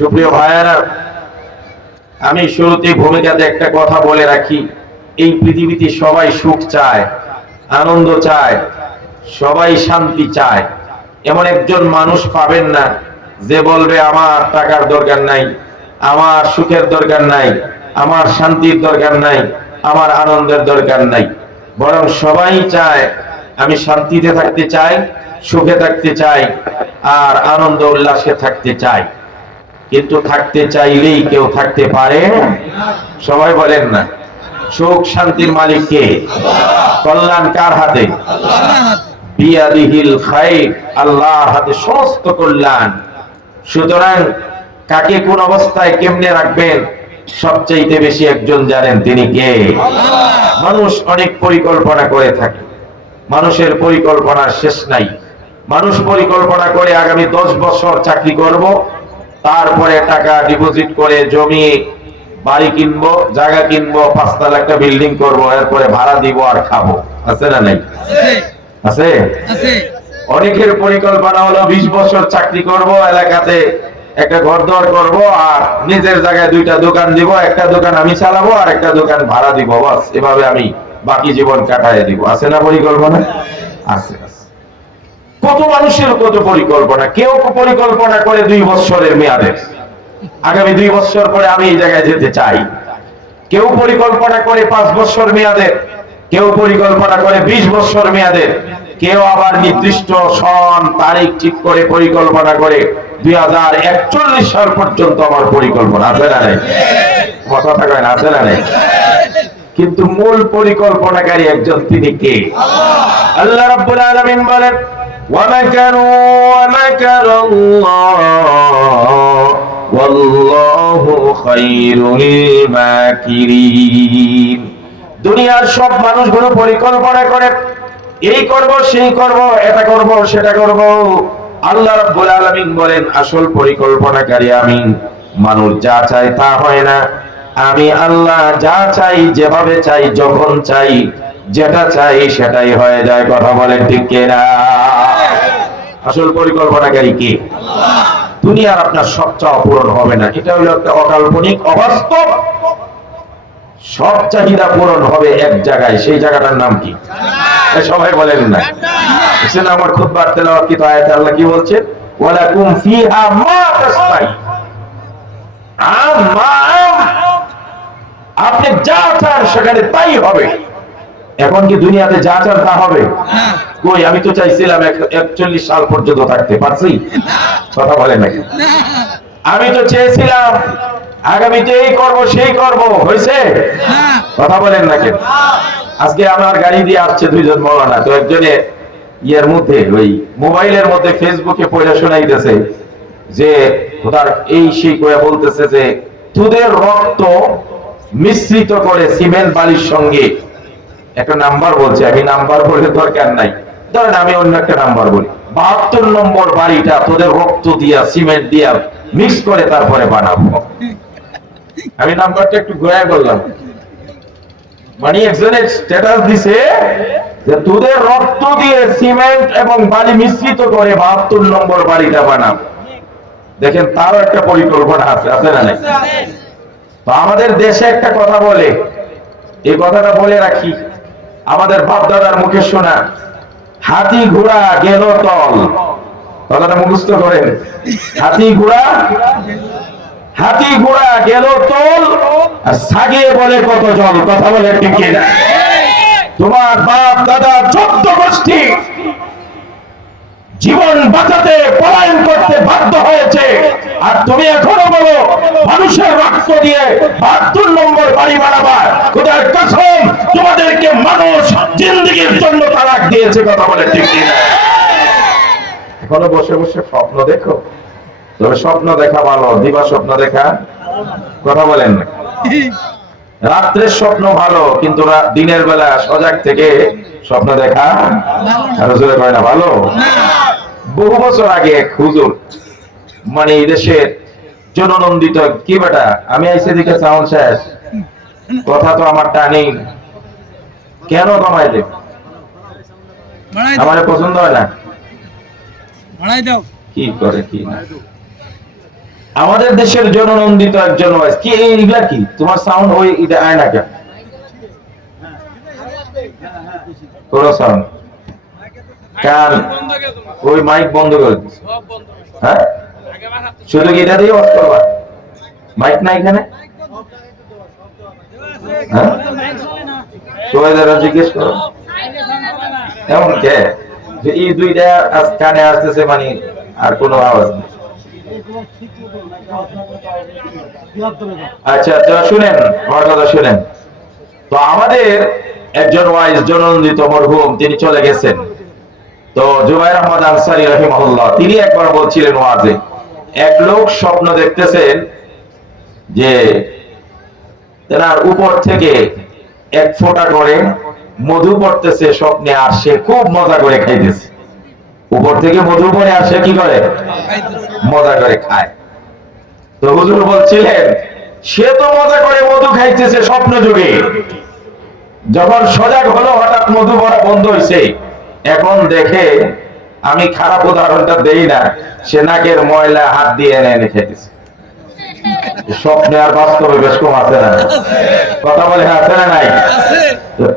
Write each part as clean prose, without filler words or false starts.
সুপ্রিয় ভাইয়েরা, আমি শুরুতে ভূমিকাতে একটা কথা বলে রাখি। এই পৃথিবীতে সবাই সুখ চায়, আনন্দ চায়, সবাই শান্তি চায়। এমন একজন মানুষ পাবেন না যে বলবে আমার টাকার দরকার নাই, আমার সুখের দরকার নাই, আমার শান্তির দরকার নাই, আমার আনন্দের দরকার নাই। বরং সবাই চায় আমি শান্তিতে থাকতে চাই, সুখে থাকতে চাই, আর আনন্দ উল্লাসে থাকতে চাই। কিন্তু থাকতে চাইলেই কেউ থাকতে পারে? সবাই বলেন না। সুখ শান্তির মালিক কে? কল্যাণ কার হাতে? বিয়াদিহিল খায়র, আল্লাহর হাতে সমস্ত কল্যাণ। সুতরাং কাকে কোন অবস্থায় কেমনে রাখবেন সবচেয়ে বেশি একজন জানেন, তিনি কে? মানুষ অনেক পরিকল্পনা করে থাকে, মানুষের পরিকল্পনার শেষ নাই। মানুষ পরিকল্পনা করে আগামী 10 বছর চাকরি করব, তারপরে টাকা ডিপোজিট করে জমি বাড়ি কিনবো, জায়গা কিনবো, 5 তলা একটা বিল্ডিং করব, এরপরে ভাড়া দিব আর খাবো। আছে না নাই? আছে। অনেকের পরিকল্পনা হলো 20 বছর চাকরি করব, এলাকাতে একটা ঘরদোর করব, আর নিজের জায়গায় 2টা দোকান দিব, একটা দোকান আমি চালাবো আর একটা দোকান ভাড়া দিব, বাস এভাবে আমি বাকি জীবন কাটায় দিব। আছে না পরিকল্পনা? আছে। কত মানুষের কত পরিকল্পনা। কেউ পরিকল্পনা করে 2 বছরের মেয়াদে, আগামী 2 বছর পরে আমি এই জায়গায় যেতে চাই। কেউ পরিকল্পনা করে 5 বছর মেয়াদে, কেউ পরিকল্পনা করে 20 বছর মেয়াদে, কেউ আবার নির্দিষ্ট সন তারিখ ঠিক করে পরিকল্পনা করে 2041 সাল পর্যন্ত আমার পরিকল্পনা। আছে না নাই? কথা থাকেন, আছে না নাই? কিন্তু মূল পরিকল্পনাকারী একজন, তিনি কে? আল্লাহ রাব্বুল আলামিন বলেন, وَمَكَرُوا وَمَكَرَ اللَّهُ وَاللَّهُ خَيْرُ الْمَاكِرِينَ। দুনিয়ার সব মানুষগুলো পরিকল্পনা করে, এই করব, সেই করব, এটা করব, সেটা করব। আল্লাহ রাব্বুল আলামিন বলেন, আসল পরিকল্পনাকারী আমি। মানুষ যা চায় তা হয় না, আমি আল্লাহ যা চাই, যেভাবে চাই, যখন চাই, যেটা চাই সেটাই হয়ে যায়। কথা বলেন ঠিক কিনা? আসল পরিকল্পনাকারী কে? আল্লাহ। দুনিয়ার আপনার সব চাওয়া পূরণ হবে না, এটা হলো একটা অকাল্পনিক, অবাস্তব। সব চাহিদা পূরণ হবে এক জায়গায়, সেই জায়গাটার নাম কি? সবাই বলেন না। এসে আমার খুতবার তেলাওয়াত কি আয়াতে আল্লাহ কি বলছে? ওয়ালাকুম ফিহা মা তাসতাই। আপনি যা চান সেখানে তাই হবে। এখন কি দুনিয়াতে যা চান তা হবে? কই, আমি তো চাইছিলাম 41 সাল পর্যন্ত থাকতে, পারছি? কথা বলে নাকি? আমি তো চেয়েছিলাম আগামীতে এই করব, সেই করব, হয়েছে? কথা বলেন নাকি? আজকে আমার গাড়ি দিয়ে আসছে 2 জন মাওলানা, তো একজনে ইয়ের মধ্যে, ওই মোবাইলের মধ্যে ফেসবুকে পড়ে শোনাইতেছে যে খোদার এই সেই করে বলতেছে যে তোদের রক্ত মিশ্রিত করে সিমেন্ট বালির সঙ্গে একটা নাম্বার বলছে। আমি নাম্বার বলে দরকার নাই, ধরেন আমি অন্য একটা নাম্বার বলি, 72 নম্বর বাড়িটা তোদের রক্ত দিয়া সিমেন্ট দিয়া মিক্স করে তারপরে বানাবো। আমি নাম্বারটা একটু ঘোরায় বললাম, মানে একজনের স্ট্যাটাস দিছে যে তোদের রক্ত দিয়ে সিমেন্ট এবং বালি মিশ্রিত করে 72 নম্বর বাড়িটা বানাবো। দেখেন, তারও একটা পরিকল্পনা আছে। আছে না নাই? তো আমাদের দেশে একটা কথা বলে, এই কথাটা বলে রাখি, আমাদের বাপ দাদার মুখে শোনা, হাতি ঘোড়া গেল তল। কথাটা মুখস্থ করেন, হাতি ঘোড়া গেল তল, আর সাগিয়ে বলে কত জল। কথা বলে ঠিক কিনা? তোমার বাপ দাদা 14 গোষ্ঠী জীবন বাঁচাতে পলায়ন করতে বাধ্য হয়েছে, আর তুমি এখনো বলো মানুষের রক্ত দিয়ে 72 নম্বর বাড়ি বানাবা। খোদার কসম, তোমাদেরকে মানুষ জিন্দেগির জন্য তালাক দিয়েছে। কথা বলে ঠিক কিনা? এখনো বসে বসে স্বপ্ন দেখো? তবে স্বপ্ন দেখা ভালো, দিবা স্বপ্ন দেখা। কথা বলেন না। রাত্রের স্বপ্ন ভালো, কিন্তু দিনের বেলা সজাগ থেকে স্বপ্ন দেখা হয় না ভালো। বহু বছর আগে এক হুজুর, মানে এই দেশের জননন্দিত, কি বেটা আমি আইসে দিকে সাউন্ড শেষ, কথা তো আমার টানি, কেন কমাই দেব? আমার পছন্দ হয় না, কি করে কি না। আমাদের দেশের জননন্দিত একজন ওয়াইজ কি এইগুলা কি তোমার সাউন্ড ওই এটা আয় না কেন কোন সাউন্ড কান ওই মাইক বন্ধ করে দিস হ্যাঁ শুধু কি এটা দিয়ে ওয়াজ করবা মাইক নাই এখানে হ্যাঁ সবাই যারা জিজ্ঞেস করো এমন কে যে এই দুইটা কানে আসতেছে মানে আর কোনো আওয়াজ নেই আচ্ছা তো শুনেন আমার কথা শুনেন তো আমাদের একজন ওয়াইজ জননন্দিত মরহুম তিনি চলে গেছেন তো জুবাইর আহমদ আনসারী রাহিমাহুল্লাহ তিনি একবার বলছিলেন ওয়াজে এক লোক স্বপ্ন দেখতেছেন যে তার উপর থেকে এক ফোঁটা করে মধু পড়তেছে স্বপ্নে আর সে খুব মজা করে খাইতেছে উপর থেকে মধু পড়ে আর সে কি করে মজা করে খায় তো হুজুর বলছিলেন সে তো মজা করে মধু খাইতেছে স্বপ্ন যুগে যখন সজাগ হলো হঠাৎ মধু পড়া বন্ধ হয়েছে এখন দেখে আমি খারাপ উদাহরণটা দেই না সে নাকের ময়লা হাত দিয়ে এনে এনে খাইতেছে স্বপ্নে আর বাস্তবে বেশ কম আছে না কথা বলে আছে না নাই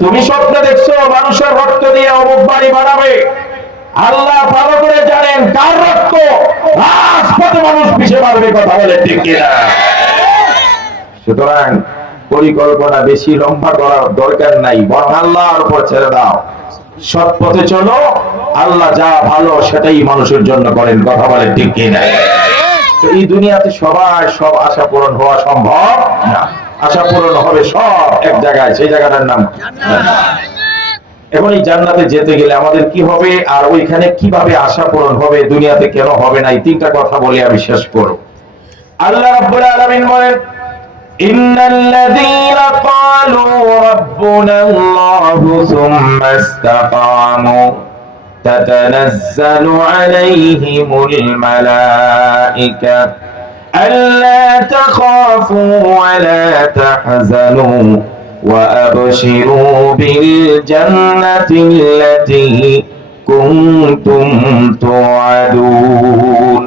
তুমি স্বপ্নে দেখছো মানুষের রক্ত দিয়ে অমুক বাড়ি বানাবে আল্লাহ ভালো করে জানেন কার রক্ত রাজপথে মানুষ পিছে মারবে কথা বলে ঠিক কিনা সুতরাং পরিকল্পনা বেশি লম্বা করার দরকার নাই বরং আল্লাহর উপর ছেড়ে দাও সৎ পথে চলো আল্লাহ যা ভালো সেটাই মানুষের জন্য করেন কথা বলে ঠিক কিনা এই দুনিয়াতে সবার সব আশা পূরণ হওয়া সম্ভব না আশা পূরণ হবে সব এক জায়গায় সেই জায়গাটার নাম এখন এই জান্নাতে যেতে গেলে আমাদের কি হবে আর ওইখানে কিভাবে আশা পূরণ হবে দুনিয়াতে কেন হবে না এই তিনটা কথা বলে আমি শেষ করব আল্লাহ রাব্বুল আলামিন বলেন ইন্নাল্লাযীনা ক্বালু রাব্বুনাল্লাহু সুম্মা ইসতাকামু تتنزل عليهم الملائكة ألا تخافوا ولا تحزنوا وأبشروا بالجنة التي كنتم توعدون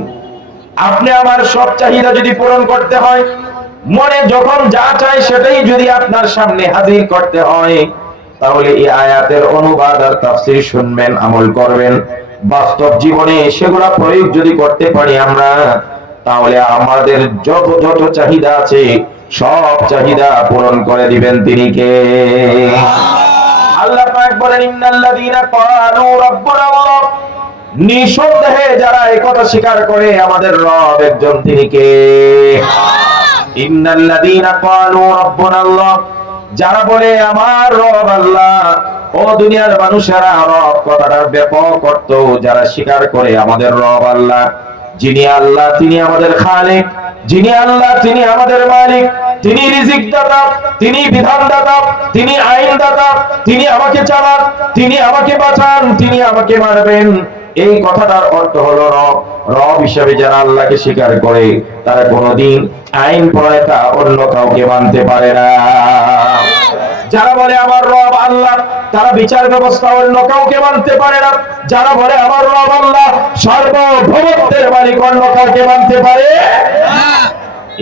আপনি আমার সব চাহিদা যদি পূরণ করতে হয় মনে যখন যা চাই সেটাই যদি আপনার সামনে হাজির করতে হয় তাহলে এই আয়াতের অনুবাদ আর তাফসীর শুনবেন আমল করবেন বাস্তব জীবনে সেগুলা প্রয়োগ যদি করতে পারি আমরা তাহলে আমাদের যত যত চাহিদা আছে সব চাহিদা পূরণ করে দিবেন তিনি কে আল্লাহ পাক বলেন ইন্নাল্লাযীনা ক্বালু রাব্বুনাল্লাহ নিঃসন্দেহে যারা এই কথা স্বীকার করে আমাদের রব একজন তিনি কে ইন্নাল্লাযীনা ক্বালু রাব্বুনাল্লাহ যারা বলে আমার রব আল্লাহ ও দুনিয়ার মানুষেরা রব কথাটার ব্যাপক অর্থ যারা স্বীকার করে আমাদের রব আল্লাহ যিনি আল্লাহ তিনি আমাদের খালিক যিনি আল্লাহ তিনি আমাদের মালিক তিনি রিজিক দাতা তিনি বিধান দাতা তিনি আইন দাতা তিনি আমাকে চালান তিনি আমাকে বাঁচান তিনি আমাকে মারবেন এই কথাটার অর্থ হলো রব রব হিসেবে যারা আল্লাহকে স্বীকার করে তারা কোনোদিন আইন প্রণেতা অন্য কাউকে মানতে পারে না যারা বলে আমার রব আল্লাহ তারা বিচার ব্যবস্থা অন্য কাউকে মানতে পারে না যারা বলে আমার রব আল্লাহ সার্বভৌমত্বের মালিক অন্য কাউকে মানতে পারে না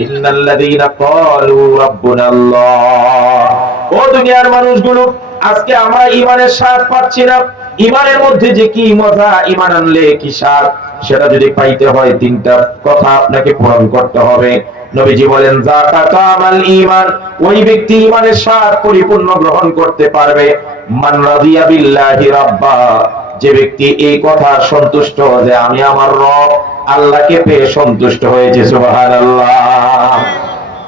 ইন্নাল্লাযীনা ক্বালু রাব্বুনাল্লাহ ও দুনিয়ার মানুষগুলো আজকে আমরা ঈমানের স্বাদ পাচ্ছি না ঈমানের মধ্যে যে কি মজা ঈমান আনলে কি স্বাদ সেটা যদি পাইতে হয় তিনটা কথা আপনাকে পূরণ করতে হবে নবীজি বলেন যাকা কামাল ঈমান ওই ব্যক্তি ঈমানের স্বাদ পরিপূর্ণ গ্রহণ করতে পারবে মান রাদিয়া বিল্লাহি রাব্বা যে ব্যক্তি এই কথা সন্তুষ্ট যে আমি আমার রব আল্লাহকে পেয়ে সন্তুষ্ট হয়েছে সুবহানাল্লাহ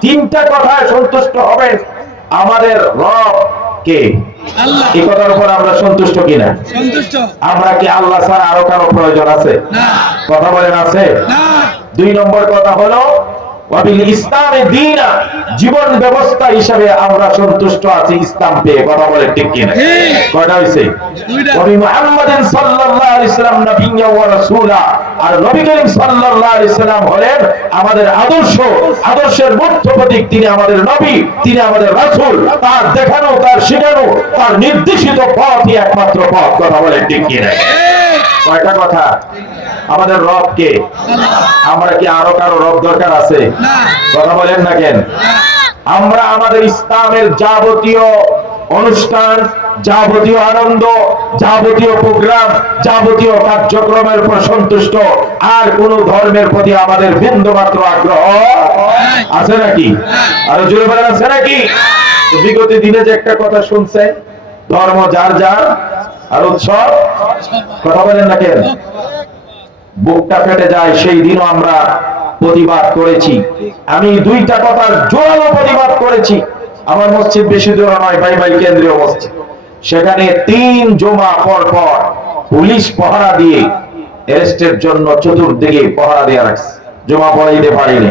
তিনটা কথায় সন্তুষ্ট হবেন আমাদের রব কে আল্লাহ এই কথার উপর আমরা সন্তুষ্ট কিনা সন্তুষ্ট আমরা কি আল্লাহ ছাড়া আরো কারো প্রয়োজন আছে না কথা বলেন আছে না দুই নম্বর কথা হলো ওয়াবিল ইসলামে দীনা জীবন ব্যবস্থা হিসেবে আমরা সন্তুষ্ট আছি ইসলাম পেয়ে কথা বলে ঠিক কিনা কয়টা হইছে দুইটা ওয়াবি মুহাম্মাদিন সাল্লাল্লাহু আলাইহি সাল্লাম নবিয়্যা ওয়া রাসূলা আর নবী করিম সাল্লাল্লাহু আলাইহি সাল্লাম হলেন আমাদের আদর্শের মুখ্য প্রতীক তিনি আমাদের নবী তিনি আমাদের রাসূল তার দেখানো তার শেখানো তার নির্দেশিত পথই একমাত্র পথ কথা বলে ঠিক কিনা কয়টা কথা আমাদের রব কে? আমরা কি আরো কারো রব দরকার আছে? কথা বলেন না কেন? আমরা আমাদের ইসলামের যাবতীয় অনুষ্ঠান, যাবতীয় আনন্দ, যাবতীয় প্রোগ্রাম, যাবতীয় কার্যক্রমের উপর সন্তুষ্ট। আর কোন ধর্মের প্রতি আমাদের বিন্দুমাত্র আগ্রহ আছে নাকি? আরো জোরে বলেন, আছে নাকি? বিগত দিনে যে একটা কথা শুনছেন, ধর্ম যার যার আর উৎসব, কথা বলেন না কেন? বুকটা ফেটে যায়। সেই দিনও আমরা প্রতিবাদ করেছি। আমি দুইটা কথার জোরালো প্রতিবাদ করেছি। আমার মসজিদ বেশি দূর নয়, বাইবাইল কেন্দ্রীয় মসজিদ। সেখানে 3 জুমা পর পর পুলিশ পহরা দিয়ে অ্যারেস্টের জন্য চতুর্দিকে পহরা দিয়ে রাখছে। জুমা পড়াইতে পারিনি।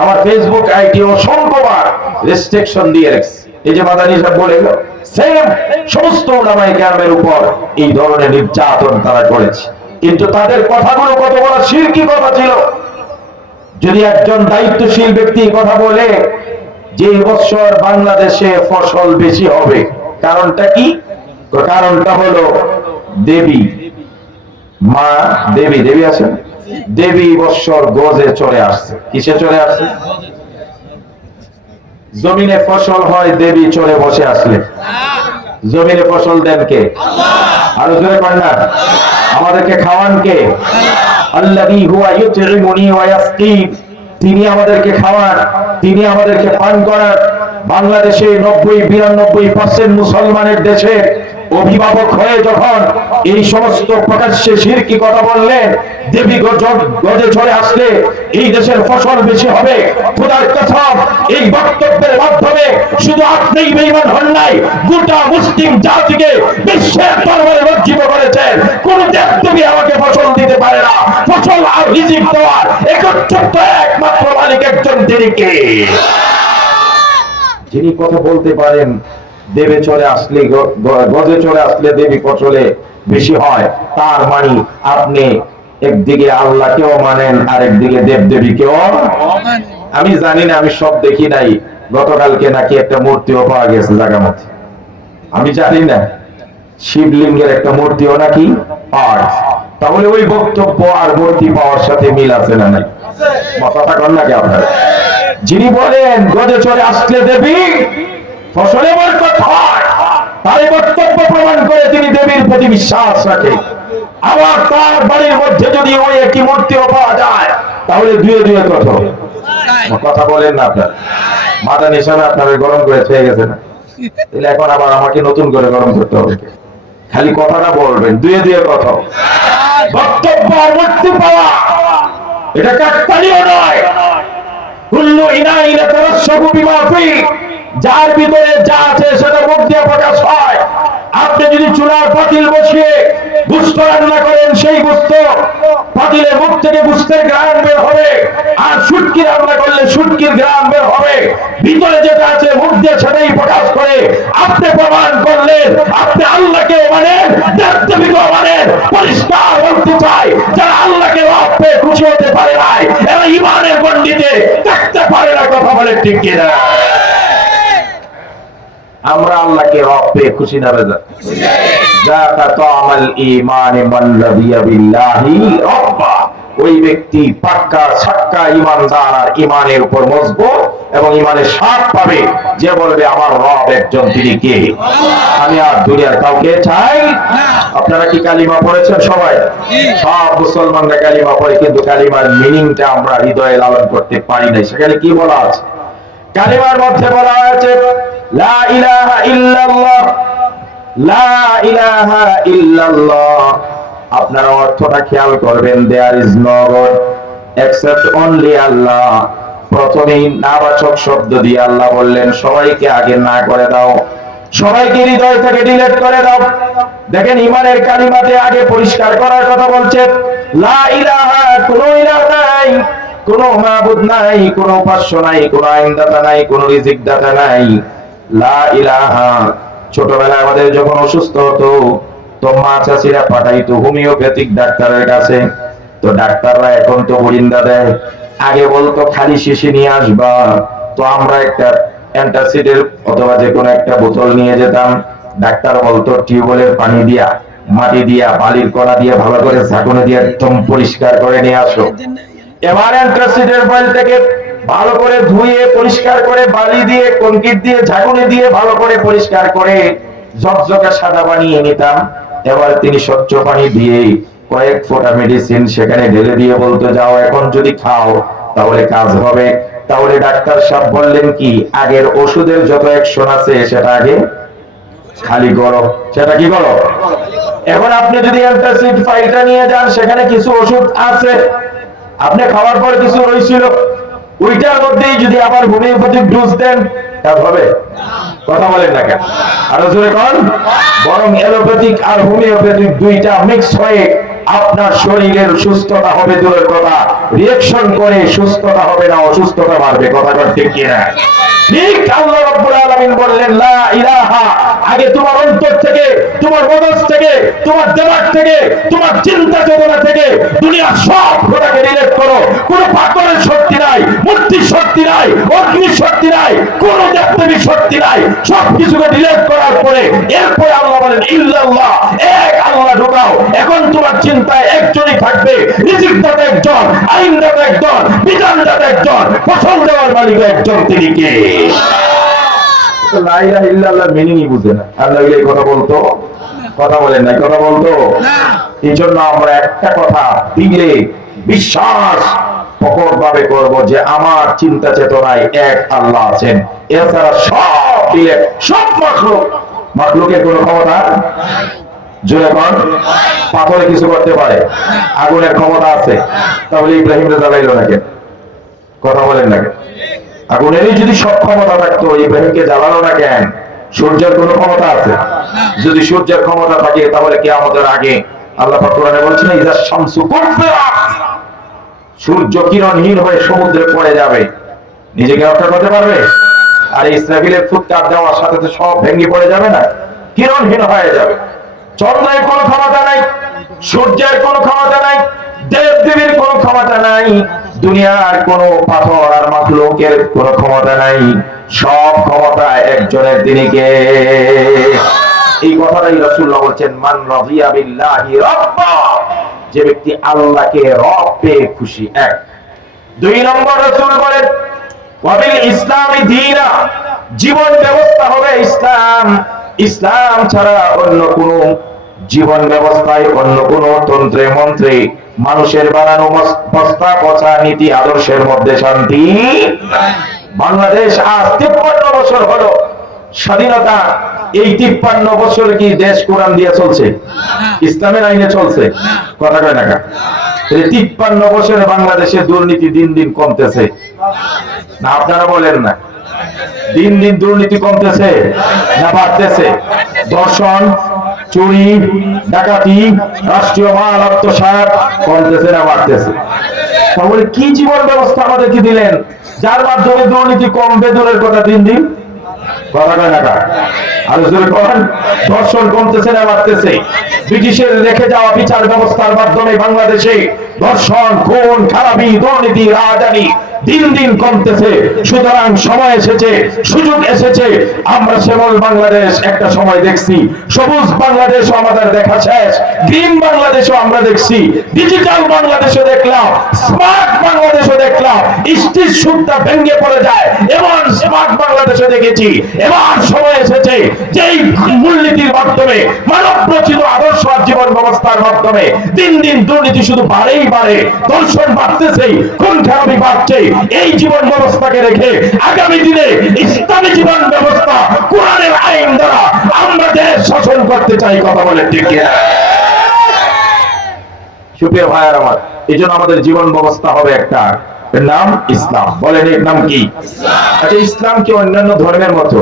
আমার ফেসবুক আইডি অসংখ্যবার রেস্ট্রিকশন দিয়ে রাখছে। এই যে মাদানী সাহেব বলে গেল, সেম সমস্ত উলামায়ে কেরামের উপর এই ধরনের নির্যাতন তারা করেছে। কিন্তু তাদের কথাগুলো কত বড় শিরকি কথা ছিল। যদি একজন দায়িত্বশীল ব্যক্তি কথা বলে যে বছর বাংলাদেশে ফসল বেশি হবে, কারণটা কি? কারণটা হলো দেবী মা, দেবী দেবী আছে, দেবী বছর গজে চলে আসছে। কিসে চলে আসছে? জমিনে ফসল হয় দেবী চলে বসে আসলে। জমিনে ফসল দেন কে? আরো জোরে করেন না। আমাদেরকে খাওয়ান কে? আল্লাযী হুয়া ইউতঈমুনি ওয়া ইয়াসকিন। তিনি আমাদেরকে খাওয়ান, তিনি আমাদেরকে পান করান। বাংলাদেশে 90-92% মুসলমানের দেশে অভিভাবক হয়ে যখন এই সমস্ত প্রকাশ্যে শিরকি কথা বললেন, দেবী গজে চলে আসলে এই দেশের ফসল বেশি হবে, খোদার কসম এই বক্তব্যের মাধ্যমে শুধু আপনিই বেঈমান হন নাই, গোটা মুসলিম জাতিকে বিশ্বের দরবারে লজ্জিত করেছেন। কোন দেবদেবী আমাকে ফসল দিতে পারে না। ফসল আর রিজিক দেওয়ার একমাত্র মালিক একজন, তিনি কে? যিনি কথা বলতে পারেন দেবে চলে আসলে, গজে চলে আসলে দেবী ফসলে বেশি হয়, তার মানে আপনি একদিকে আল্লাহকেও মানেন আর একদিকে দেবদেবীকেও। আমি জানি না, আমি সব দেখি নাই। গতকালকে নাকি একটা মূর্তিও পাওয়া গেছে জায়গা মতো, আমি জানি না। শিবলিঙ্গের একটা মূর্তিও নাকি পাওয়া গেছে। তাহলে ওই বক্তব্য আর মূর্তি পাওয়ার সাথে মিল আছে না নাই? কথা কন নাকি আপনারা? যিনি বলেন গজে চলে আসলে দেবী ফসলে বরকত হয়, তার বক্তব্য প্রমাণ করে তিনি দেবীর প্রতি বিশ্বাস রাখে। আবার তার বাড়ির মধ্যে যদি ওই একই মূর্তিও পাওয়া যায়, তাহলে দুয়ে দুয়ে কথা বলেন না আপনার? মাদানী সাহেব আপনারা গরম করে খেয়ে গেছে না? তাহলে এখন আবার আমাকে নতুন করে গরম করতে হবে। খালি কথাটা বলবেন, দুয়ে দুয়ে কথা। বক্তব্য মূর্তি পাওয়া এটা কাকতালীয় নয়। কুল্লু ইনাইন তারাশশাবু বিমা ফি, যার ভিতরে যা আছে সেটা মুখ দিয়ে প্রকাশ হয়। আপনি যদি চুলার পাতিল বসিয়ে গোশত রান্না করেন, সেই গোশত পাতিলের মুখ থেকে গোশতের ঘ্রাণ বের হবে, আর শুটকি রান্না করলে শুটকির ঘ্রাণ বের হবে। ভিতরে যেটা আছে মুখ দিয়ে সেটাই প্রকাশ করে। আপনি প্রমাণ করলেন আপনি আল্লাহকেও মানেন, দেবদেবীকেও মানেন। পরিষ্কার বলতে চাই, যারা আল্লাহকে রব পেয়ে খুশি হতে পারে না, এরা ঈমানের গণ্ডিতে থাকতে পারে না। কথা বলে ঠিক কিনা? আমরা আল্লাহকে রব পেয়ে খুশি না বেজা? যাকা তামাল ঈমান মান রাদিয়া বিল্লাহি রাব্বা। ওই ব্যক্তি পাক্কা সাক্কা ঈমানদার আর ঈমানের উপর মজবুত এবং ঈমানের স্বাদ পাবে, যে বলবে আমার রব একজন, তিনি কে? আমি আর দুনিয়ার কাউকে চাই না। আপনারা কি কালিমা পড়েছেন সবাই? সব মুসলমানরা কালিমা পড়ে, কিন্তু কালিমার মিনিংটা আমরা হৃদয়ে লালন করতে পারি না। সেখানে কি বলা আছে? কালিমার মধ্যে বলা আছে লা ইলাহা ইল্লাল্লাহ, লা ইলাহা ইল্লাল্লাহ। আপনারা অর্থটা খেয়াল করবেন, there is no god except only Allah. প্রথমেই নাবাচক শব্দ দিয়ে আল্লাহ বললেন, সবাইকে আগে না করে দাও, সবাইকে হৃদয় থেকে ডিলিট করে দাও। দেখেন ঈমানের কালিমাতে আগে পরিষ্কার করার কথা বলছেন, লা ইলাহা, কোনো ইলাহ নাই, কোনো মাবুদ নাই, কোনো উপাস্য নাই, কোনো আইনদাতা নাই, কোনো রিজিক দাতা নাই। লা ইলাহা। ছোটবেলায় আমাদের যখন অসুস্থ হতো, তো মা চাচিরা পাঠাইতো হোমিওপ্যাথিক ডাক্তারের কাছে। তো ডাক্তাররা এখন তো বরিন্দা দেয়, আগে বলতো খালি শিশি নিয়ে আসবা। তো আমরা একটা অ্যান্টাসিডের অথবা যে কোনো একটা বোতল নিয়ে যেতাম, ডাক্তার বলতো টিউবওয়েলের পানি দিয়া মাটি দিয়া বালির কণা দিয়ে ভালো করে ঝাঁকুনি দিয়ে একদম পরিষ্কার করে নিয়ে আসো। এবার অ্যান্টাসিডের ফাইল থেকে ভালো করে ধুয়ে পরিষ্কার করে বালি দিয়ে কংক্রিট দিয়ে ঝাঁকুনি দিয়ে ভালো করে পরিষ্কার করে ঝকঝকে সাদা বানিয়ে নিতাম। এবার তিনি স্বচ্ছ পানি দিয়ে কয়েক ফোঁটা মেডিসিন সেখানে ঢেলে দিয়ে বলতে, যাও এখন যদি খাও তাহলে কাজ হবে। তাহলে ডাক্তার সাহেব বললেন কি, আগের ওষুধের যত অ্যাকশন আছে সেটা আগে খালি করো, সেটা কি করো। এখন আপনি যদি অ্যান্টাসিড ফাইলটা নিয়ে যান, সেখানে কিছু ওষুধ আছে, আপনি খাওয়ার পর কিছু রয়েছিল, ওইটার মধ্যেই যদি আবার হোমিওপ্যাথিক ডোজ দেন, কাজ হবে? কথা বলেন না কেন? আরো জোরে কোন। বরং অ্যালোপ্যাথিক আর হোমিওপ্যাথিক দুইটা মিক্স হয়ে আপনার শরীরের সুস্থতা হবে দূরের কথা, রিঅ্যাকশন করে সুস্থতা হবে না, অসুস্থতা বাড়বে। কথাটা ঠিক কিনা? ঠিক আল্লাহ রাব্বুল আলামিন বললেন, লা ইলাহা, আগে তোমার অন্তর থেকে, তোমার মগজ থেকে, তোমার দিমাগ থেকে, তোমার চিন্তা চেতনা থেকে দুনিয়ার সব খোদাকে রিলেট করো। কোনো পাথরের শক্তি নাই, মূর্তির শক্তি নাই, অগ্নির শক্তি নাই, কোন দেবদেবীর শক্তি নাই। সবকিছুকে রিলেট করার পরে এরপরে আল্লাহ বলেন ইল্লাল্লাহ, এক আল্লাহ ঢোকাও। এখন তোমার চিন্তায় একজনই থাকবে, রিজিকদাতা একজন, আইনদাতা একজন, বিধানদাতা একজন, ফসল দেওয়ার মালিক একজন। তিনি কে? লা ইলাহা ইল্লাল্লাহ মিনিংই বুঝে না। আল্লাহ এই কথা বলতো, কথা বলেন না, কথা বলতো। এই জন্য আমরা একটা কথা দিলে বিশ্বাস প্রকট ভাবে করবো যে আমার চিন্তা চেতনায় এক আল্লাহ আছেন, এছাড়া সব দিলে সব মাখলুকের কোনো ক্ষমতা জোরে কোন। পাথরে কিছু করতে পারে, আগুনের ক্ষমতা আছে, তাহলে ইব্রাহিম জ্বালাইল নাকি? কথা বলেন না। আগুনেরই যদি সব ক্ষমতা থাকতো, ইব্রাহিমকে জ্বালানো না কেন? সূর্যের কোনো ক্ষমতা আছে? যদি সূর্যের ক্ষমতা থাকে তাহলে কিয়ামতের আগে আল্লাহ পাক কোরআনে বলছেন, ইযা শামসু কুফিরাত, সূর্য কিরণহীন হয়ে সমুদ্রে পড়ে যাবে, নিজেকে রক্ষা করতে পারবে? আর ইসরাফিলের ফুৎকার দেওয়ার সাথে তো সব ভেঙে পড়ে যাবে না, কিরণহীন হয়ে যাবে। চন্দ্রের কোনো ক্ষমতা নাই, সূর্যের কোনো ক্ষমতা নাই, দেবদেবীর কোনো ক্ষমতা নাই, দুনিয়ার কোনো পাথর আর মাখলুকের কোনো ক্ষমতা নাই, সব ক্ষমতা একজনের। তিনি কে? এই কথাটাই রাসূলুল্লাহ বলছেন, মান রাদিয়া বিল্লাহি রাব্বা, যে ব্যক্তি আল্লাহকে রব পেয়ে খুশি। এক। দুই নম্বর রাসূল বলেন, ওয়া বিল ইসলামি দীনা, জীবন ব্যবস্থা হবে ইসলাম। ইসলাম ছাড়া অন্য কোন জীবন ব্যবস্থায়, অন্য কোন তন্ত্রে মন্ত্রে, মানুষের বানানো বস্তা পচা নীতি আদর্শের মধ্যে শান্তি। বাংলাদেশ আজ 53 বছর হলো স্বাধীনতা। এই 53 বছর কি দেশ কোরআন দিয়ে চলছে? ইসলামের আইনে চলছে? কথা কয় না? 53 বছরে বাংলাদেশে দুর্নীতি দিন দিন কমতেছে না? আপনারা বলেন না, দিন দিন দুর্নীতি কমতেছে না বাড়তেছে? ধর্ষণ, চুরি, ডাকাতি, রাষ্ট্রীয় মাল আত্মসাৎ কমতেছে না বাড়তেছে? তাহলে কি জীবন ব্যবস্থা আমাদেরকে দিলেন যার মাধ্যমে দুর্নীতি কমবে দূরের কথা, দিন দিন? কথা কয় না? আর জোরে কোন। ধর্ষণ কমতেছে না বাড়তেছে? ব্রিটিশের রেখে যাওয়া বিচার ব্যবস্থার মাধ্যমে বাংলাদেশে ধর্ষণ, খুন, খারাপি, দুর্নীতি, রাজধানী দিন দিন কমতেছে। সুতরাং সময় এসেছে, সুযোগ এসেছে, আমরা শ্যামল বাংলাদেশ একটা সময় দেখছি, সবুজ বাংলাদেশও আমাদের দেখা শেষ, গ্রিন বাংলাদেশও আমরা দেখছি, ডিজিটাল বাংলাদেশও দেখলাম, স্মার্ট বাংলাদেশও দেখলাম, স্টিচ সুতটা ভেঙে পড়ে যায় এমন স্মার্ট বাংলাদেশও দেখেছি। এবার সময় এসেছে যেই মূলনীতির মাধ্যমে, মানব রচিত আদর্শ জীবন ব্যবস্থার মাধ্যমে দিন দিন দুর্নীতি শুধু বাড়েই বাড়ে, ধর্ষণ বাড়তেছেই, খুন খারাপি বাড়ছে। এই জীবন ব্যবস্থাকে রেখে আগামী দিনে ইসলামী জীবন ব্যবস্থা, কোরআনের আইন দ্বারা আমরা দেশ শাসন করতে চাই। কথা বলে ঠিক কিনা? সুপ্রিয় ভাইয়ার আমার, এই জন্য আমাদের জীবন ব্যবস্থা হবে একটা, এর নাম ইসলাম। বলেন এর নাম কি? আচ্ছা, ইসলাম কি অন্যান্য ধর্মের মতো?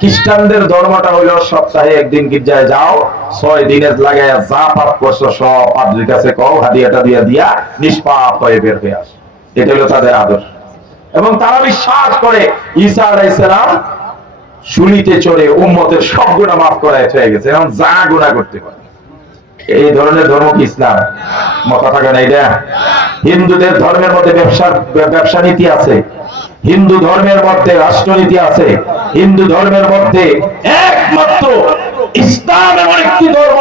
খ্রিস্টানদের ধর্মটা হলো সপ্তাহে একদিন গির্জায় যাও, 6 দিনে লাগায় যা পাপ করছো সব পাদ্রীর কাছে কও, হাদিয়াটা দিয়ে দিয়া নিষ্পাপ হয়ে বের হয়ে আসো। এটা হলো তাদের আদর্শ। এবং তারা বিশ্বাস করে ঈসা আলাইহিস সালাম শুলিতে চড়ে উম্মতের সব গুনাহ মাফ করায় হয়ে গেছে, এখন যা গুনাহ করতে পারে। এই ধরনের ধর্ম কি ইসলাম? কথা কেন? এটা হিন্দুদের ধর্মের মধ্যে ব্যবসা নীতি আছে, হিন্দু ধর্মের মধ্যে রাষ্ট্রনীতি আছে, হিন্দু ধর্মের মধ্যে একমাত্র ইসলাম এমন একটি ধর্ম,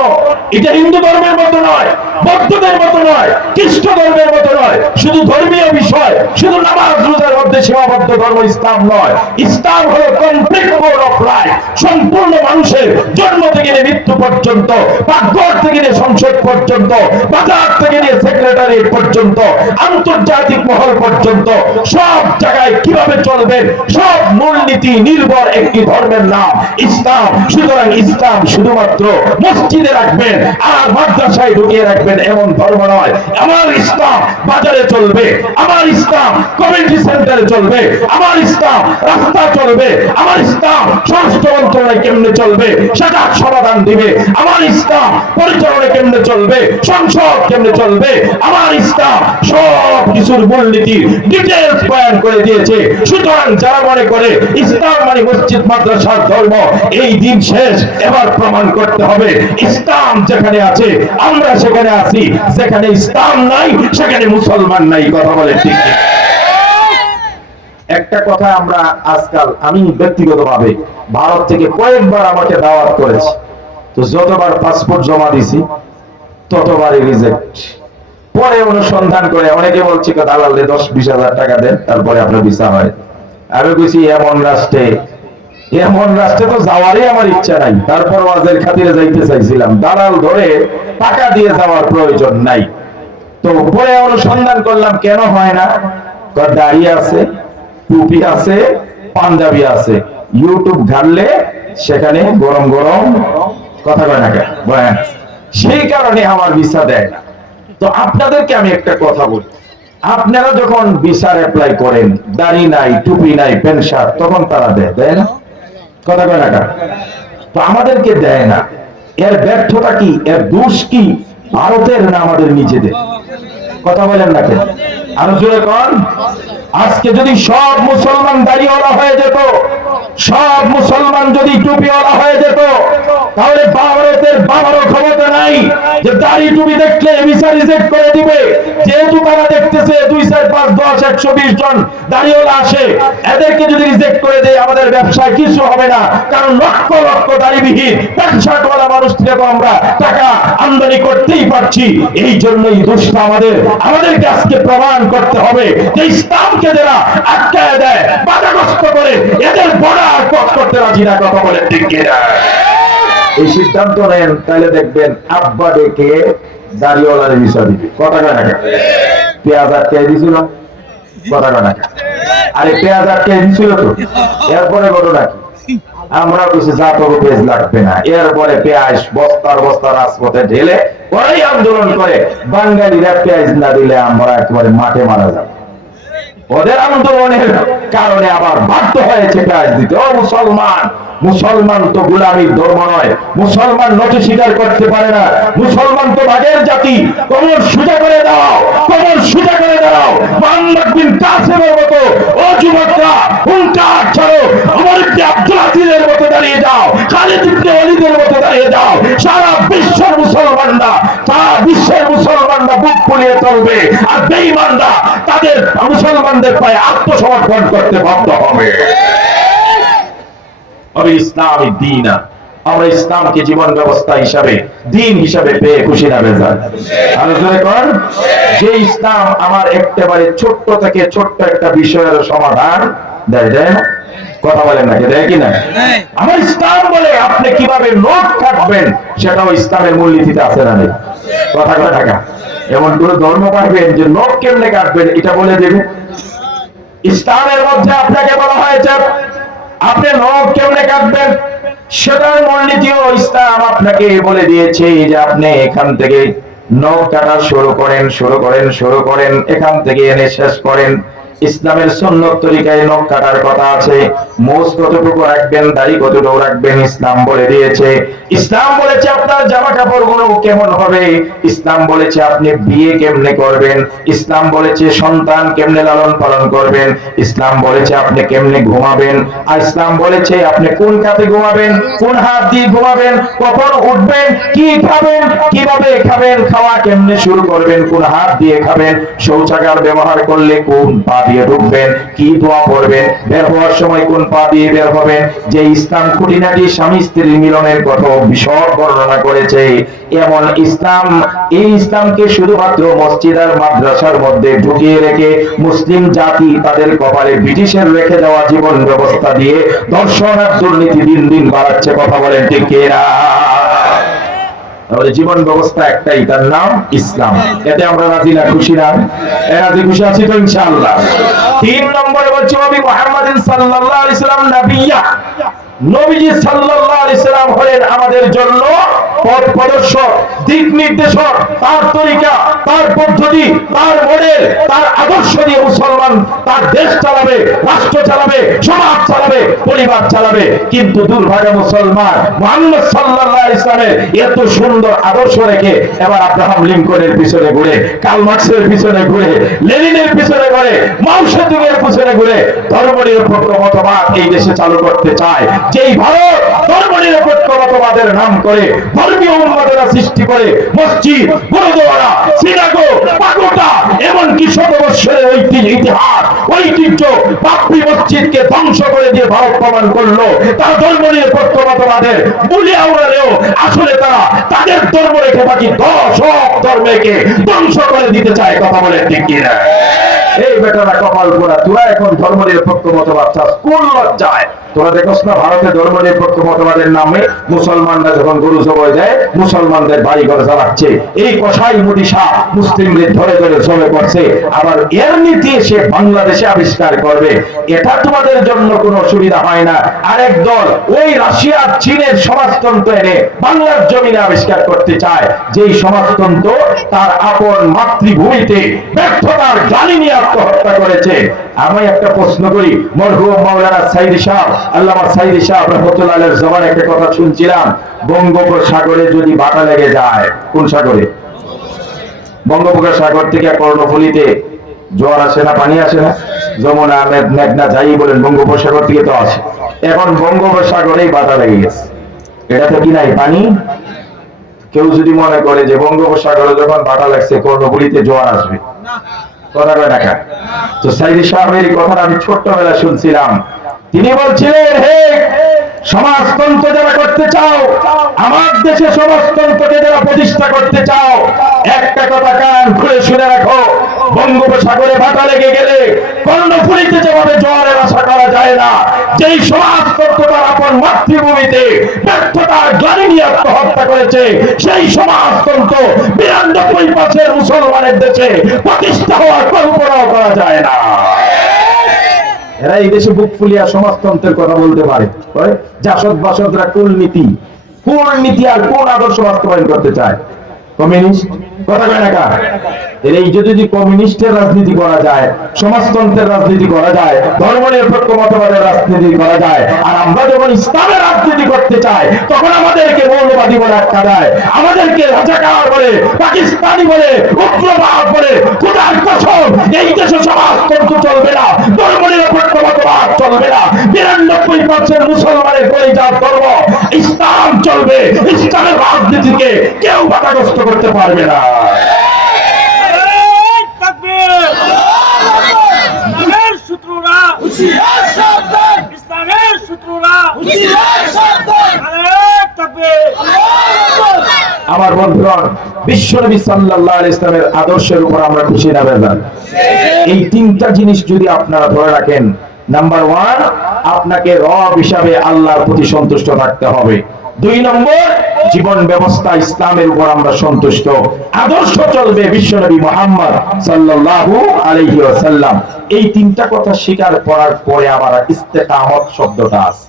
এটা হিন্দু ধর্মের মতো নয়, বৌদ্ধদের মতো নয়, খ্রিস্ট ধর্মের মতো নয়, শুধু ধর্মীয় বিষয়, শুধু নামাজ রোজার মধ্যে সীমাবদ্ধ ধর্ম ইসলাম নয়। ইসলাম হলো কমপ্লিট কোড অফ লাইফ, সম্পূর্ণ মানুষের জন্ম থেকে নিয়ে মৃত্যু পর্যন্ত, পাকঘর থেকে নিয়ে সংসদ পর্যন্ত, বাজার থেকে নিয়ে সেক্রেটারি পর্যন্ত, আন্তর্জাতিক মহল পর্যন্ত সব জায়গায় কিভাবে চলবেন সব মূলনীতি নির্ভর একটি ধর্মের নাম ইসলাম। সুতরাং ইসলাম শুধুমাত্র মসজিদে রাখবেন আর মাদ্রাসায় ঢুকিয়ে রাখবেন এমন ধর্ম নয়। আমার ইসলাম বাজারে চলবে, আমার ইসলাম কমিউনিটি সেন্টারে চলবে, আমার ইসলাম রাস্তা চলবে, আমার ইসলাম স্বরাষ্ট্র মন্ত্রণালয় কেমনে চলবে সেটা সমাধান দিবে, আমার ইসলাম পরিচালনা কেমনে চলবে, সংসদ কেমনে চলবে, আমার ইসলাম সব কিছুর মূলনীতি ডিটেইলস বয়ান করে দিয়েছে। সুতরাং যারা মনে করে ইসলাম মানে মসজিদ মাদ্রাসার ধর্ম, এই দিন শেষ। এবার প্রমাণ করতে হবে ইসলাম যেখানে আছে আমরা সেখানে আছি, যেখানে ইসলাম নাই সেখানে মুসলমান নাই। কথা বলে ঠিক? একটা কথা আমরা আজকাল, আমি ব্যক্তিগতভাবে ভারত থেকে কয়েকবার আমাকে দাওয়াত করেছে, তো যতবার পাসপোর্ট জমা দিছি ততবারই রিজেক্ট। পরে অনুসন্ধান করে অনেকে বলছে দালালে 10-20 হাজার টাকা দেন তারপরে আপনার ভিসা হয়। আমি বলছি এমন রাষ্ট্রে তো যাওয়ারই আমার ইচ্ছা নাই, তারপর ওয়াজের খাতিরে যাইতে চাইছিলাম, দালাল ধরে টাকা দিয়ে যাওয়ার প্রয়োজন নাই। তো পরে অনুসন্ধান করলাম কেন হয় না, দাড়ি আছে, টুপি আছে, পাঞ্জাবি আছে, ইউটিউব ঘাটলে সেখানে গরম গরম কথা কয় না কেন, সেই কারণে আমার ভিসা দেয় না। তো আপনাদেরকে আমি একটা কথা বলি, আপনারা যখন ভিসার অ্যাপ্লাই করেন দাড়ি নাই, টুপি নাই, প্যান্ট শার্ট, তখন তারা দেয় না? কথা কয় না কেন? তো আমাদেরকে দেয় না, এর ব্যর্থতা কি, এর দোষ কি ভারতের না আমাদের নিজেদের? কথা বলেন না কেন? আরো জোরে কন। আজকে যদি সব মুসলমান দাড়িওয়ালা হয়ে যেত, সব মুসলমান যদি টুপিওয়ালা হয়ে যেত, তাহলে ভারতের বাবারও ক্ষমতা নাই যে দাড়ি টুপি দেখলে ভিসা রিজেক্ট করে দিবে। যেহেতু তারা দেখতেছে 2, 4, 5, 10, 120 জন দাড়িওয়ালা আসে, এদেরকে যদি রিজেক্ট করে দেয় আমাদের ব্যবসায় কিছু হবে না, কারণ লক্ষ লক্ষ দাড়িবিহীন প্যান্ট শার্টওয়ালা মানুষ থেকে তো আমরা টাকা আমদানি করতেই পারছি। এই জন্যই দোষটা আমাদেরকে আজকে প্রমাণ করতে হবে যে ইসলামকে যারা আটকায় দেয়, বাধাগ্রস্ত করে, এদের বড় আর করতে রাজি না। কথা বলে ঠিক কিনা? এই সিদ্ধান্ত নেন, তাহলে দেখবেন আব্বা ডেকে দাড়িওয়ালার ভিসা দিবে। কথা কয় না? পেঁয়াজ আটকে দিছিল, কথা কয় না? আরে পেঁয়াজ আটকে দিছিল তো, এরপরে ঘটনা কি? আমরা কিছু জাতক পেঁয়াজ লাগবে না, এরপরে পেঁয়াজ বস্তার বস্তা রাজপথে ঢেলে ওরাই আন্দোলন করে, বাঙালিরা পেঁয়াজ না দিলে আমরা একেবারে মাঠে মারা যাবো। ওদের আন্দোলনের কারণে আবার বাধ্য হয়েছে পেঁয়াজ দিতে। ও মুসলমান, মুসলমান তো গোলামীর ধর্ম নয়, মুসলমান নথি স্বীকার করতে পারে না, মুসলমান তো ভাগের জাতি। কোমর সোজা করে দাও, কোমর সোজা করে দাও। মুহাম্মদ বিন কাসেমের মতো ও যুবকরা হুঙ্কার ছাড়ো, ওমর ইবনে আব্দুল আজিজের মতো দাঁড়িয়ে যাও, খালিদ ইবনে ওয়ালিদের মতো দাঁড়িয়ে যাও। সারা বিশ্বের মুসলমানরা, সারা বিশ্বের মুসলমানরা বুক ফুলিয়ে চলবে, আর বেঈমানরা তাদের মুসলমানদের পায়ে আত্মসমর্পণ করতে বাধ্য হবে। ইসলামী দিন, আমরা ইসলামকে জীবন ব্যবস্থা হিসাবে, দিন হিসাবে পেয়ে খুশি না বেজার? আলোচনা কর যে ইসলাম আমার একেবারে ছোট্ট থেকে ছোট্ট একটা বিষয়ের সমাধান দেয়, দেয় না? কথা বলেন নাকি, দেয় কিনা? আমার ইসলাম বলে আপনি কিভাবে নোট কাটবেন সেটাও ইসলামের মূলনীতিতে আছে না নেই? কথা কয় টাকা এমন কোন ধর্ম পাইবেন যে নোট কেমনে কাটবেন এটা বলে দেবে? ইসলামের মধ্যে আপনাকে বলা হয়েছে আপনি নখ কেমনে কাটবেন সেটার মূলনীতিও ইসলাম আপনাকে বলে দিয়েছে, যে আপনি এখান থেকে নখ কাটা শুরু করেন, এখান থেকে এনে শেষ করেন। ইসলামের সুন্নত তরিকায় নখ কাটার কথা আছে, মোজ কতটুকু রাখবেন, দাড়ি কতটুকু রাখবেন ইসলাম বলে দিয়েছে। ইসলাম বলেছে আপনার জামা কাপড় গুলো কেমন হবে, ইসলাম বলেছে আপনি বিয়ে কেমনে করবেন, ইসলাম বলেছে সন্তান কেমনে লালন পালন করবেন, ইসলাম বলেছে আপনি কেমনে ঘুমাবেন, আর ইসলাম বলেছে আপনি কোন কাতে ঘুমাবেন, কোন হাত দিয়ে ঘুমাবেন, কখন উঠবেন, কি খাবেন, কিভাবে খাবেন, খাওয়া কেমনে শুরু করবেন, কোন হাত দিয়ে খাবেন, শৌচাগার ব্যবহার করলে কোন পা দিয়ে ঢুকবেন, কি দোয়া পড়বেন, বের হওয়ার সময় কোন পা দিয়ে বের হবেন, যে ইসলাম খুঁটিনাটি স্বামী স্ত্রীর মিলনের কথা বিশদ বর্ণনা করেছে, এমন ইসলাম, এই ইসলামকে শুধুমাত্র মসজিদ আর মাদ্রাসার মধ্যে ঢুকিয়ে রেখে মুসলিম জাতি তাদের কপালে ব্রিটিশের রেখে দেওয়া জীবন ব্যবস্থা দিয়ে দর্শন আর দুর্নীতি দিন দিন বাড়াচ্ছে। কথা বলেন ঠিক কিনা? তাহলে জীবন ব্যবস্থা একটাই, তার নাম ইসলাম। এতে আমরা রাজি না খুশি না? রাজি খুশি আছি তো ইনশাআল্লাহ। 3 নম্বরে বলছি নবী মুহাম্মদ সাল্লাল্লাহু আলাইহি সাল্লাম নবিয়্যা, নবীজি সাল্লাল্লাহু আলাইহি সাল্লাম হলেন আমাদের জন্য পথ প্রদর্শক, দিক নির্দেশক। তার তরিকা, তার পদ্ধতি, তার মডেল, তার আদর্শ দিয়ে মুসলমান তার দেশ চালাবে, রাষ্ট্র চালাবে, সমাজ চালাবে, পরিবার চালাবে। কিন্তু দুর্ভাগ্য মুসলমান মুহাম্মদ সাল্লাল্লাহু আলাইহি সাল্লামের এত সুন্দর আদর্শ রেখে এবার আব্রাহাম লিঙ্কনের পিছনে ঘুরে, কার্ল মার্কসের পিছনে ঘুরে, লেনিনের পিছনে ঘুরে, মাও সেতুংয়ের পিছনে ঘুরে ধর্মনিরপেক্ষ মতবাদ এই দেশে চালু করতে চায়। যেই ভারত ধর্মনিরপেক্ষ মতবাদের নাম করে ধর্মীয় উন্মাদনা সৃষ্টি করে মসজিদ, গুরুদ্বারা, সিনাগোগ, পাগোড়া, এমনকি শত বৎসরের ইতিহাস, ঐতিহ্য বাবরি মসজিদকে ধ্বংস করে দিয়ে ভারত প্রমাণ করলো তারা ধর্মনিরপেক্ষ মতবাদের বুলি আওড়ালেও আসলে তারা তাদের ধর্ম রেখে বাকি 10 ধর্মকে ধ্বংস করে দিতে চায়। কথা বলে ঠিক কিনা? এই বেটারা কপাল পোড়া, তোরা এখন ধর্মনিরপেক্ষ মতবাদ চাস, কোন লজ্জায়? তোরা দেখোস না ভারতে ধর্মনিরপেক্ষ মতবাদের নামে মুসলমানরা যখন গরু জবাই দেয় মুসলমানদের বাড়ি ঘর জ্বালাচ্ছে। এই কসাই মোদি শাহ মুসলিমদের ধরে ধরে জমে করছে, আবার এর নীতি সে বাংলাদেশে আবিষ্কার করবে। এটা তোমাদের জন্য কোনো অসুবিধা হয় না। আরেক দল ওই রাশিয়া চীনের সমাজতন্ত্র এনে বাংলার জমিনে আবিষ্কার করতে চায়, যেই সমাজতন্ত্র তার আপন মাতৃভূমিতে ব্যর্থতার গ্লানি নিয়ে আত্মহত্যা করেছে। আমি একটা প্রশ্ন করি, মরহুম মাওলানা সাইদি সাহেব, আল্লামা সাইদি সাহেব রাহমাতুল্লাহ আলাইহির জবানে একটা কথা শুনছিলাম, বঙ্গোপসাগরে যদি বাটা লেগে যায়, কোন সাগরে? বঙ্গোপসাগর থেকে কর্ণফুলীতে জোয়ার আসে না, পানি আসে না? যমুনা, মেঘনা, যাই বলেন বঙ্গোপসাগর থেকে তো আসে। এখন বঙ্গোপসাগরেই বাটা লেগে গেছে, এটা তো কি নাই পানি? কেউ যদি মনে করে যে বঙ্গোপসাগরে যখন বাটা লাগছে কর্ণফুলীতে জোয়ার আসবে, কথা কয় না? তো সাইদি সাহেবের এই কথাটা আমি ছোট্টবেলা শুনছিলাম। তিনি বলছিলেন, হে সমাজতন্ত্র যারা করতে চাও, আমার দেশে সমাজতন্ত্রকে যারা প্রতিষ্ঠা করতে চাও, একটা কথা কান খুলে শুনে রাখো, বঙ্গোপসাগরে ভাটা লেগে গেলে কর্ণফুলীতে যেভাবে জোয়ারের আশা করা যায় না, যেই সমাজতন্ত্র তার আপন মাতৃভূমিতে ব্যর্থতার গ্লানি নিয়ে আত্মহত্যা করেছে, সেই সমাজতন্ত্র 92% মুসলমানের দেশে প্রতিষ্ঠা হওয়ার কল্পনাও করা যায় না। এরা এই দেশে বুক ফুলিয়া সমাজতন্ত্রের কথা বলতে পারে, জাসদ বাসদরা কোন নীতি আর কোন আদর্শ বাস্তবায়ন করতে চায়? কমিউনিস্ট, কথা কয় না? এই যদি কমিউনিস্টের রাজনীতি করা যায়, সমাজতন্ত্রের রাজনীতি করা যায়, ধর্মনিরপেক্ষ মতবাদের রাজনীতি করা যায়, আর আমরা যখন ইসলামের রাজনীতি করতে চাই তখন আমাদেরকে মৌলবাদী বলে আখ্যা দেয়, আমাদেরকে রাজাকার বলে, পাকিস্তানি বলে, উগ্রবাদ বলে। খোদার কসম, এই দেশে সমাজতন্ত্র চলবে না, ধর্মনিরপেক্ষ মতবাদ চলবে না। 92% মুসলমানের কলিজার ধর্ম ইসলাম চলবে। ইসলামের রাজনীতিকে কেউ বাধাগ্রস্ত করতে পারবে না। আমার বন্ধুগণ, বিশ্বনবী সাল্লাল্লাহু আলাইহি ওয়াসাল্লামের আদর্শের উপর আমরা খুশি না বেজার? এই 3টা জিনিস যদি আপনারা ধরে রাখেন, নাম্বার 1, আপনাকে রব হিসাবে আল্লাহর প্রতি সন্তুষ্ট থাকতে হবে। 2 নম্বর, জীবন ব্যবস্থা ইসলামের উপর আমরা সন্তুষ্ট, আদর্শ চলবে বিশ্বনবী মুহাম্মদ সাল্লাল্লাহু আলাইহি ওয়াসাল্লাম। এই 3টা কথা স্বীকার করার পরে আবার ইস্তেকামত শব্দটা আছে।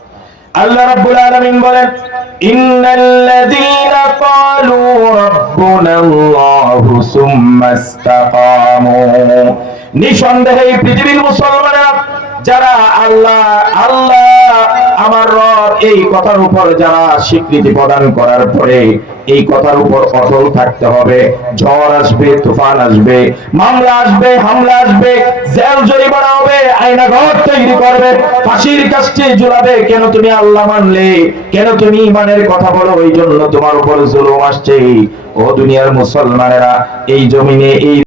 আল্লাহ রাব্বুল আলামিন বলেন, ইন্নাল্লাযীনা ক্বালু রাব্বুনাল্লাহু সুম্মা ইসতাকামু, নিঃসন্দেহে এই পৃথিবীর মুসলমানেরা যারা আল্লাহ আমার রব এই কথার উপর যারা স্বীকৃতি প্রদান করার পরে এই কথার উপর অটল থাকতে হবে। ঝড় আসবে, তুফান আসবে, মামলা আসবে, হামলা আসবে, জেল জরিমানা হবে, আয়না ঘর তৈরি করবে, ফাঁসির কাস্টে ঝুলাবে। কেন তুমি আল্লাহ মানলে? কেন তুমি ঈমানের কথা বলো? এই জন্য তোমার উপর জুলুম আসছে। ও দুনিয়ার মুসলমানেরা, এই জমিনে এই